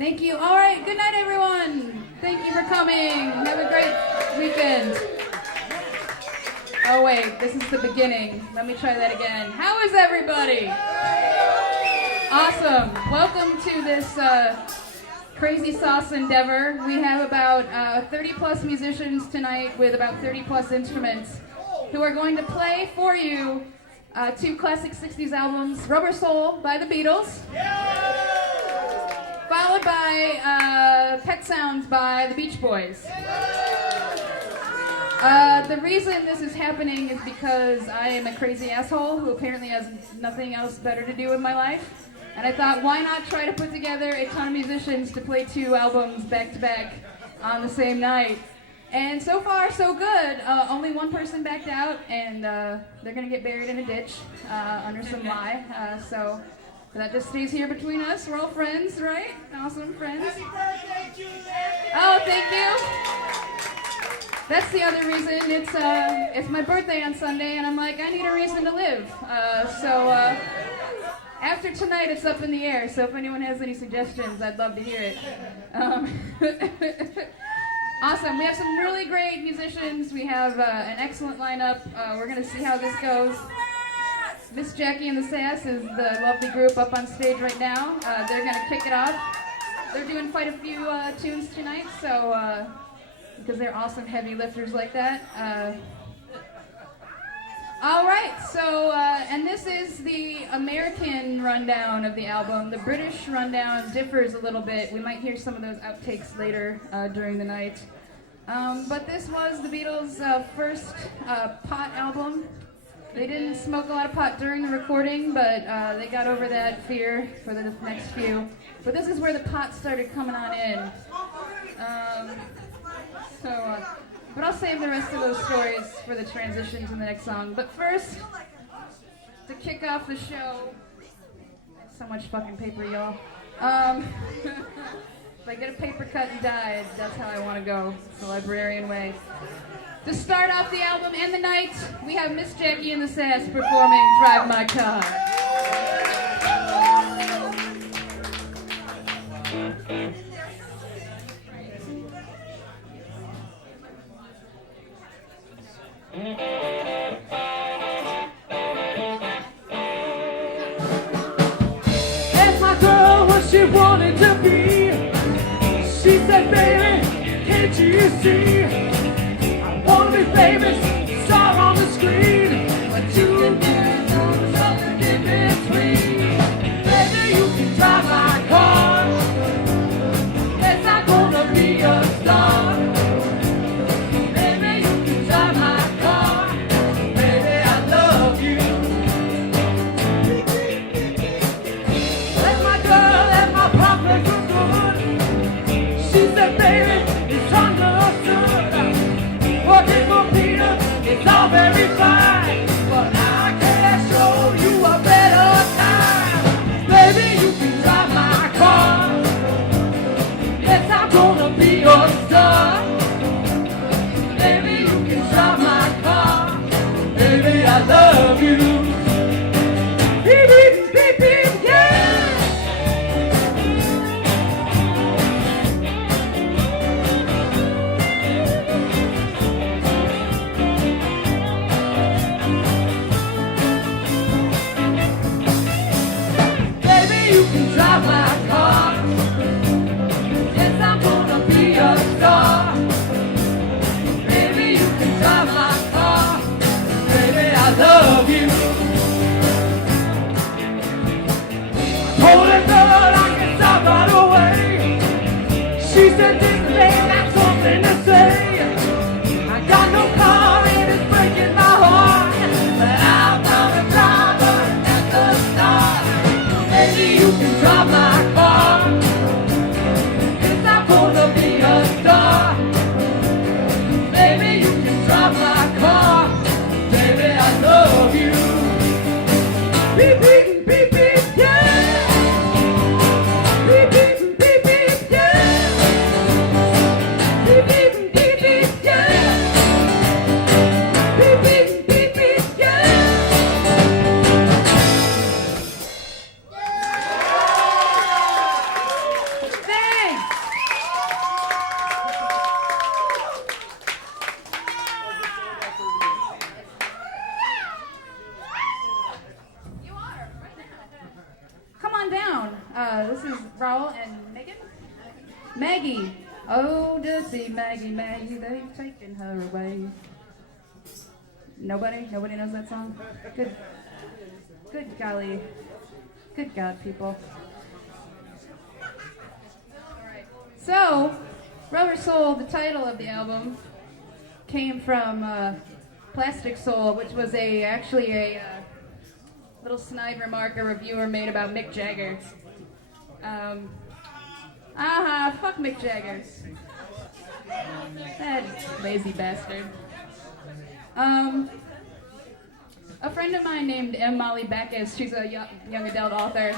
Thank you. All right, good night, everyone. Thank you for coming. Have a great weekend. Oh, wait, this is the beginning. Let me try that again. How is everybody? Awesome. Welcome to this crazy sauce endeavor. We have about 30 plus musicians tonight with about 30 plus instruments who are going to play for you two classic 60s albums, Rubber Soul by the Beatles, followed by Pet Sounds by the Beach Boys. The reason this is happening is because I am a crazy asshole who apparently has nothing else better to do with my life. And I thought, why not try to put together a ton of musicians to play two albums back to back on the same night? And so far, so good. Only one person backed out, and they're going to get buried in a ditch under some lie. So that just stays here between us. We're all friends, right? Awesome friends. Happy birthday, Julie! Oh, thank you. That's the other reason. It's my birthday on Sunday, and I'm like, I need a reason to live. So after tonight, it's up in the air. So if anyone has any suggestions, I'd love to hear it. Awesome. We have some really great musicians. We have an excellent lineup. We're going to see how this goes. Miss Jackie and the Sass is the lovely group up on stage right now. They're going to kick it off. They're doing quite a few tunes tonight, so because they're awesome heavy lifters like that. All right, so, and this is the American rundown of the album. The British rundown differs a little bit. We might hear some of those outtakes later during the night. But this was the Beatles' first pot album. They didn't smoke a lot of pot during the recording, but they got over that fear for the next few. But this is where the pot started coming on in. But I'll save the rest of those stories for the transition to the next song. But first, to kick off the show, so much fucking paper, y'all. If I get a paper cut and dyed, that's how I want to go. It's the librarian way. To start off the album and the night, we have Miss Jackie and the Sass performing Drive My Car. Asked my girl what she wanted to be. She said, baby, can't you see? I wanna be famous, star on the screen, but you can do something in between. Baby, you can drive my car. Yes, I'm gonna be a star. Baby, you can drive my car. Baby, I love you. That's my girl, and my promise was good. She said, baby, it's understood. Working for Peter. on down. This is Raul and Megan. Maggie. Oh, Dusty Maggie, Maggie, they've taken her away. Nobody knows that song? Good golly. Good God, people. Alright. So, Rubber Soul, the title of the album, came from Plastic Soul, which was actually a little snide remark a reviewer made about Mick Jagger. Fuck Mick Jagger. That lazy bastard. A friend of mine named M. Molly Backus, she's a young adult author,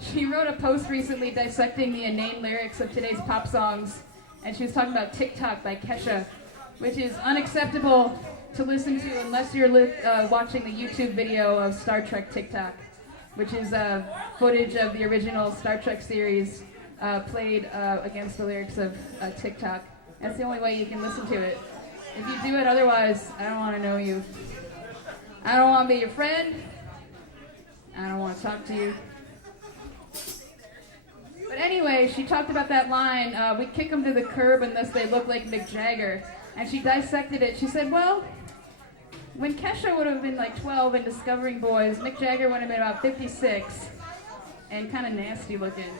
she wrote a post recently dissecting the inane lyrics of today's pop songs, and she was talking about TikTok by Kesha, which is unacceptable to listen to unless you're watching the YouTube video of Star Trek TikTok, which is footage of the original Star Trek series played against the lyrics of TikTok. That's the only way you can listen to it. If you do it otherwise, I don't want to know you. I don't want to be your friend. I don't want to talk to you. But anyway, she talked about that line, we kick them to the curb unless they look like Mick Jagger. And she dissected it. She said, well, when Kesha would have been like 12 and Discovering Boys, Mick Jagger would have been about 56 and kind of nasty looking.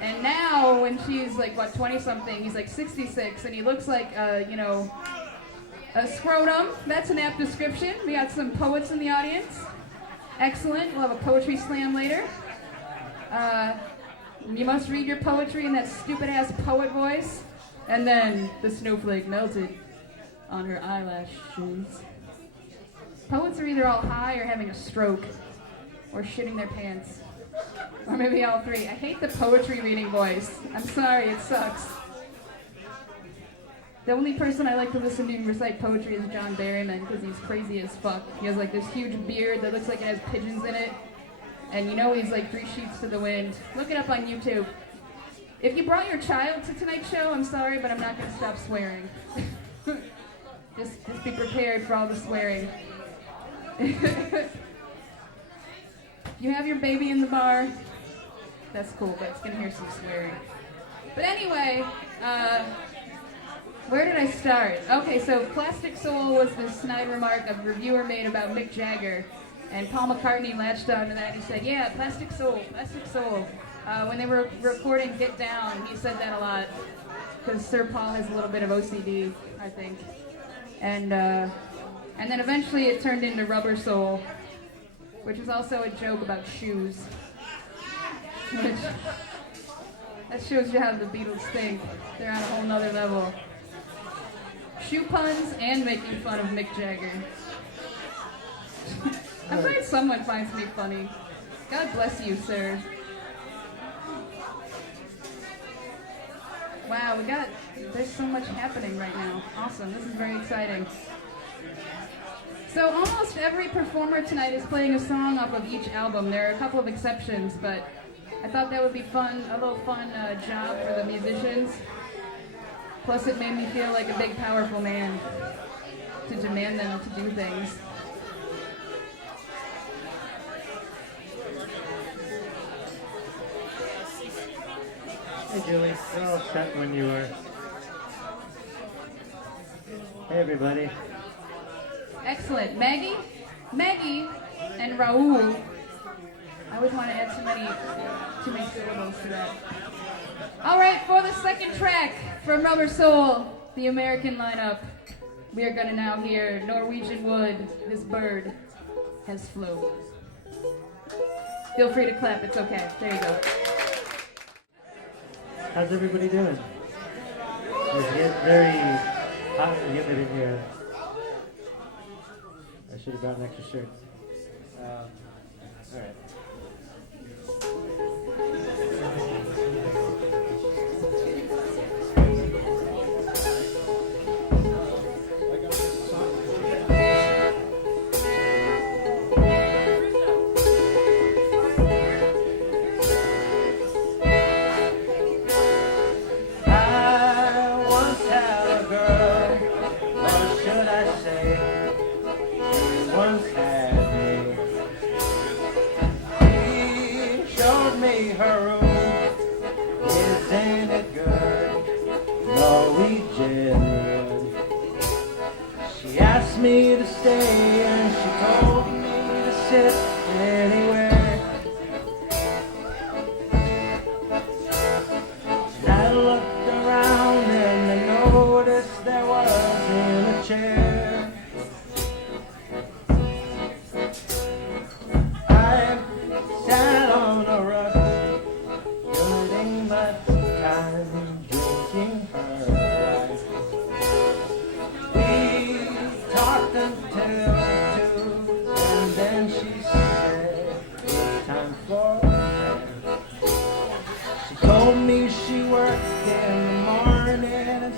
And now, when she's like, 20-something, he's like 66, and he looks like, a scrotum. That's an apt description. We got some poets in the audience. Excellent. We'll have a poetry slam later. You must read your poetry in that stupid-ass poet voice. And then the snowflake melted on her eyelashes. Poets are either all high or having a stroke, or shitting their pants. Or maybe all three. I hate the poetry reading voice. I'm sorry, it sucks. The only person I like to listen to recite poetry is John Barryman, because he's crazy as fuck. He has like this huge beard that looks like it has pigeons in it. And you know he's like 3 sheets to the wind. Look it up on YouTube. If you brought your child to tonight's show, I'm sorry, but I'm not going to stop swearing. just be prepared for all the swearing. If you have your baby in the bar, that's cool, but it's going to hear some swearing. But anyway, where did I start? Okay, so Plastic Soul was the snide remark a reviewer made about Mick Jagger, and Paul McCartney latched on to that. He said, yeah, Plastic Soul, Plastic Soul. When they were recording Get Down, he said that a lot, because Sir Paul has a little bit of OCD, I think. And then eventually it turned into Rubber Soul, which is also a joke about shoes. Which, that shows you how the Beatles think. They're on a whole nother level. Shoe puns and making fun of Mick Jagger. I'm glad someone finds me funny. God bless you, sir. Wow, there's so much happening right now. Awesome, this is very exciting. So almost every performer tonight is playing a song off of each album. There are a couple of exceptions, but I thought that would be fun, a little fun job for the musicians. Plus it made me feel like a big, powerful man to demand them to do things. Hey Julie, you're all set when you were. Hey everybody. Excellent. Maggie, and Raul. I always want to add too many syllables to that. All right, for the second track from Rubber Soul, the American lineup, we are going to now hear Norwegian Wood, This Bird Has Flown. Feel free to clap, it's okay. There you go. How's everybody doing? It's getting very hot and humid in here. I should have brought an extra shirt. All right. I once had a girl, or should I say, once had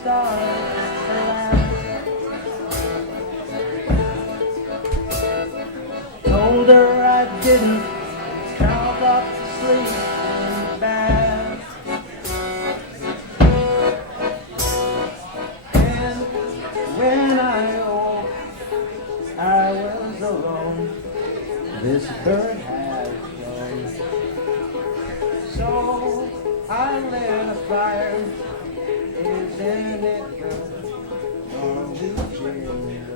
start to laugh. Told her I didn't count up to sleep in the bath. And when I woke, I was alone. This bird had flown. So I lit a fire. Isn't it good? Norwegian.